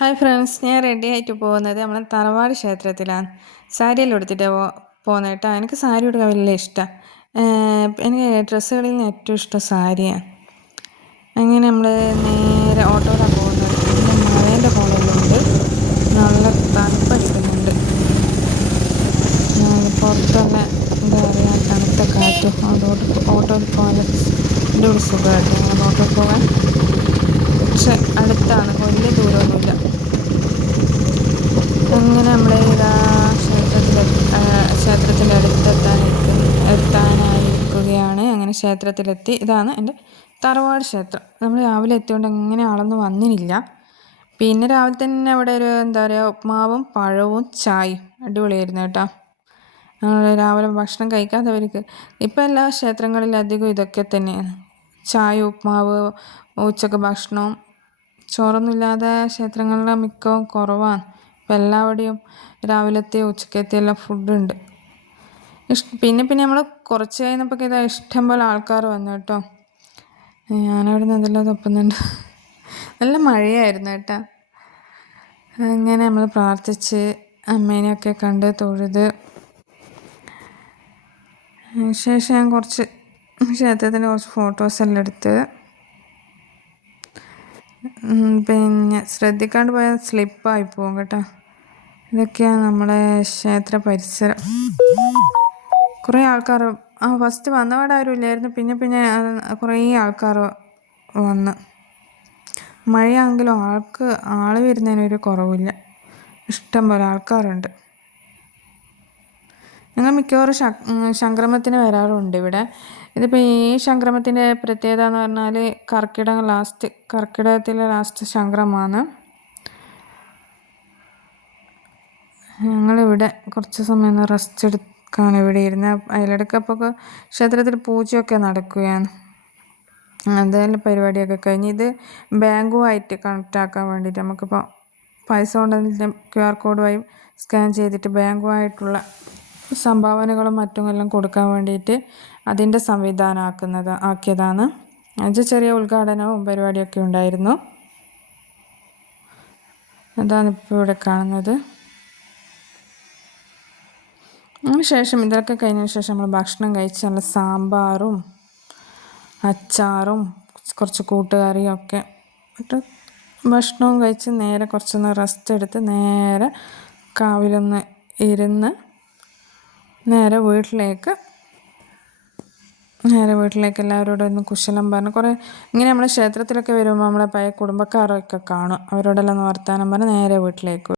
Hi friends, ഞാൻ ready ആയിട്ട് പോകുന്നത് നമ്മളെ തറവാട് ക്ഷേത്രത്തിലാണ്. സാരിയെല്ലാം ഉടുത്തിട്ട് പോകുന്നത് കേട്ടോ. എനിക്ക് സാരി ഉടുക്കാൻ വലിയ ഇഷ്ടമാണ്. എനിക്ക് ഡ്രസ്സുകളിൽ നിന്ന് ഏറ്റവും ഇഷ്ടം സാരിയാണ്. അങ്ങനെ നമ്മൾ നേരെ ഓട്ടോയിലാണ് പോകുന്നത്. പിന്നെ മഴേൻ്റെ കോളെല്ലാം ഉണ്ട്, നല്ല തണുപ്പടിക്കുന്നുണ്ട്. പുറത്തുള്ള എന്താ പറയുക, തണുത്ത കാറ്റും അതോട് ഓട്ടോയിൽ പോകാൻ അടിപൊളി സുഖമായിട്ട് ഞങ്ങൾ ഓട്ടോയിൽ പോകാൻ. പക്ഷെ അടുത്താണ്, വലിയ ദൂരമൊന്നുമില്ല. അങ്ങനെ നമ്മൾ ഇതാ ക്ഷേത്രത്തിൻ്റെ എത്താനായിരിക്കുകയാണ്. അങ്ങനെ ക്ഷേത്രത്തിലെത്തി. ഇതാണ് എൻ്റെ തറവാട് ക്ഷേത്രം. നമ്മൾ രാവിലെ എത്തിയോണ്ട് എങ്ങനെ ആളൊന്നും വന്നില്ല. പിന്നെ രാവിലെ തന്നെ അവിടെ ഒരു എന്താ പറയുക, ഉപ്മാവും പഴവും ചായയും അടിപൊളിയായിരുന്നു കേട്ടോ. രാവിലെ ഭക്ഷണം കഴിക്കാത്തവർക്ക് ഇപ്പം എല്ലാ ക്ഷേത്രങ്ങളിലും അധികം ഇതൊക്കെ തന്നെയാണ്. ചായ, ഉപ്മാവ്, ഉച്ചക്ക് ഭക്ഷണവും. ചോറൊന്നുമില്ലാതെ ക്ഷേത്രങ്ങളിലെ മിക്കവും കുറവാണ്. ഇപ്പം എല്ലാവിടെയും രാവിലത്തെ ഉച്ചക്കത്തെ എല്ലാം ഫുഡുണ്ട്. പിന്നെ നമ്മൾ കുറച്ച് കഴിഞ്ഞപ്പോൾ ഇതാ ഇഷ്ടം പോലെ ആൾക്കാർ വന്നു കേട്ടോ. ഞാനവിടെ നിന്ന് എന്തെല്ലാം തപ്പുന്നുണ്ട്. നല്ല മഴയായിരുന്നു കേട്ടോ. അങ്ങനെ നമ്മൾ പ്രാർത്ഥിച്ച് അമ്മേനെയൊക്കെ കണ്ട് തൊഴുത് ശേഷം ഞാൻ കുറച്ച് ക്ഷേത്രത്തിൻ്റെ കുറച്ച് ഫോട്ടോസെല്ലാം എടുത്ത്. പിന്നെ ശ്രദ്ധിക്കാണ്ട് പോയാൽ സ്ലിപ്പായി പോകും കേട്ടോ. ഇതൊക്കെയാണ് നമ്മളെ ക്ഷേത്ര പരിസരം. കുറേ ആൾക്കാർ ഫസ്റ്റ് വന്നപാടെ ആരും ഇല്ലായിരുന്നു. പിന്നെ കുറേ ആൾക്കാർ വന്ന്. മഴയാണെങ്കിലും ആൾ വരുന്നതിനൊരു കുറവില്ല. ഇഷ്ടം പോലെ ആൾക്കാരുണ്ട്. ഞങ്ങൾ മിക്കവാറും സംക്രമത്തിന് വരാറുണ്ട് ഇവിടെ. ഇതിപ്പോൾ ഈ സംക്രമത്തിൻ്റെ പ്രത്യേകത എന്ന് പറഞ്ഞാൽ കർക്കിടകത്തിലെ ലാസ്റ്റ് സംക്രമമാണ്. ഞങ്ങളിവിടെ കുറച്ച് സമയം റെസ്റ്റ് എടുക്കാൻ ഇവിടെ ഇരുന്ന്. അതിലിടയ്ക്കപ്പോൾ ക്ഷേത്രത്തിൽ പൂജയൊക്കെ നടക്കുകയാണ്. അതെല്ലാം പരിപാടിയൊക്കെ കഴിഞ്ഞ് ഇത് ബാങ്കുമായിട്ട് കണക്റ്റ് ആക്കാൻ വേണ്ടിയിട്ട് നമുക്കിപ്പോൾ പൈസ കൊണ്ടുവന്നിട്ട് QR കോഡ് വഴി സ്കാൻ ചെയ്തിട്ട് ബാങ്കുമായിട്ടുള്ള സംഭാവനകളും മറ്റുമെല്ലാം കൊടുക്കാൻ വേണ്ടിയിട്ട് അതിൻ്റെ സംവിധാനം ആക്കിയതാണ്. അത് ചെറിയ ഉദ്ഘാടനവും പരിപാടിയൊക്കെ ഉണ്ടായിരുന്നു. അതാണ് ഇപ്പോൾ ഇവിടെ കാണുന്നത്. അതിനുശേഷം ഇതൊക്കെ കഴിഞ്ഞതിന് ശേഷം നമ്മൾ ഭക്ഷണം കഴിച്ച് നല്ല സാമ്പാറും അച്ചാറും കുറച്ച് കൂട്ടുകറിയും ഒക്കെ ഇട്ട് ഭക്ഷണവും കഴിച്ച് നേരെ കുറച്ചൊന്ന് റെസ്റ്റ് എടുത്ത് നേരെ കാവിലൊന്ന് ഇരുന്ന് നേരെ വീട്ടിലേക്ക് എല്ലാവരോടും ഒന്ന് കുശലം പറഞ്ഞ് കുറേ ഇങ്ങനെ നമ്മൾ ക്ഷേത്രത്തിലൊക്കെ വരുമ്പോൾ നമ്മളെ പഴയ കുടുംബക്കാരൊക്കെ കാണും. അവരോടെല്ലാം ഒന്ന് വർത്താനം പറഞ്ഞ് നേരെ വീട്ടിലേക്ക്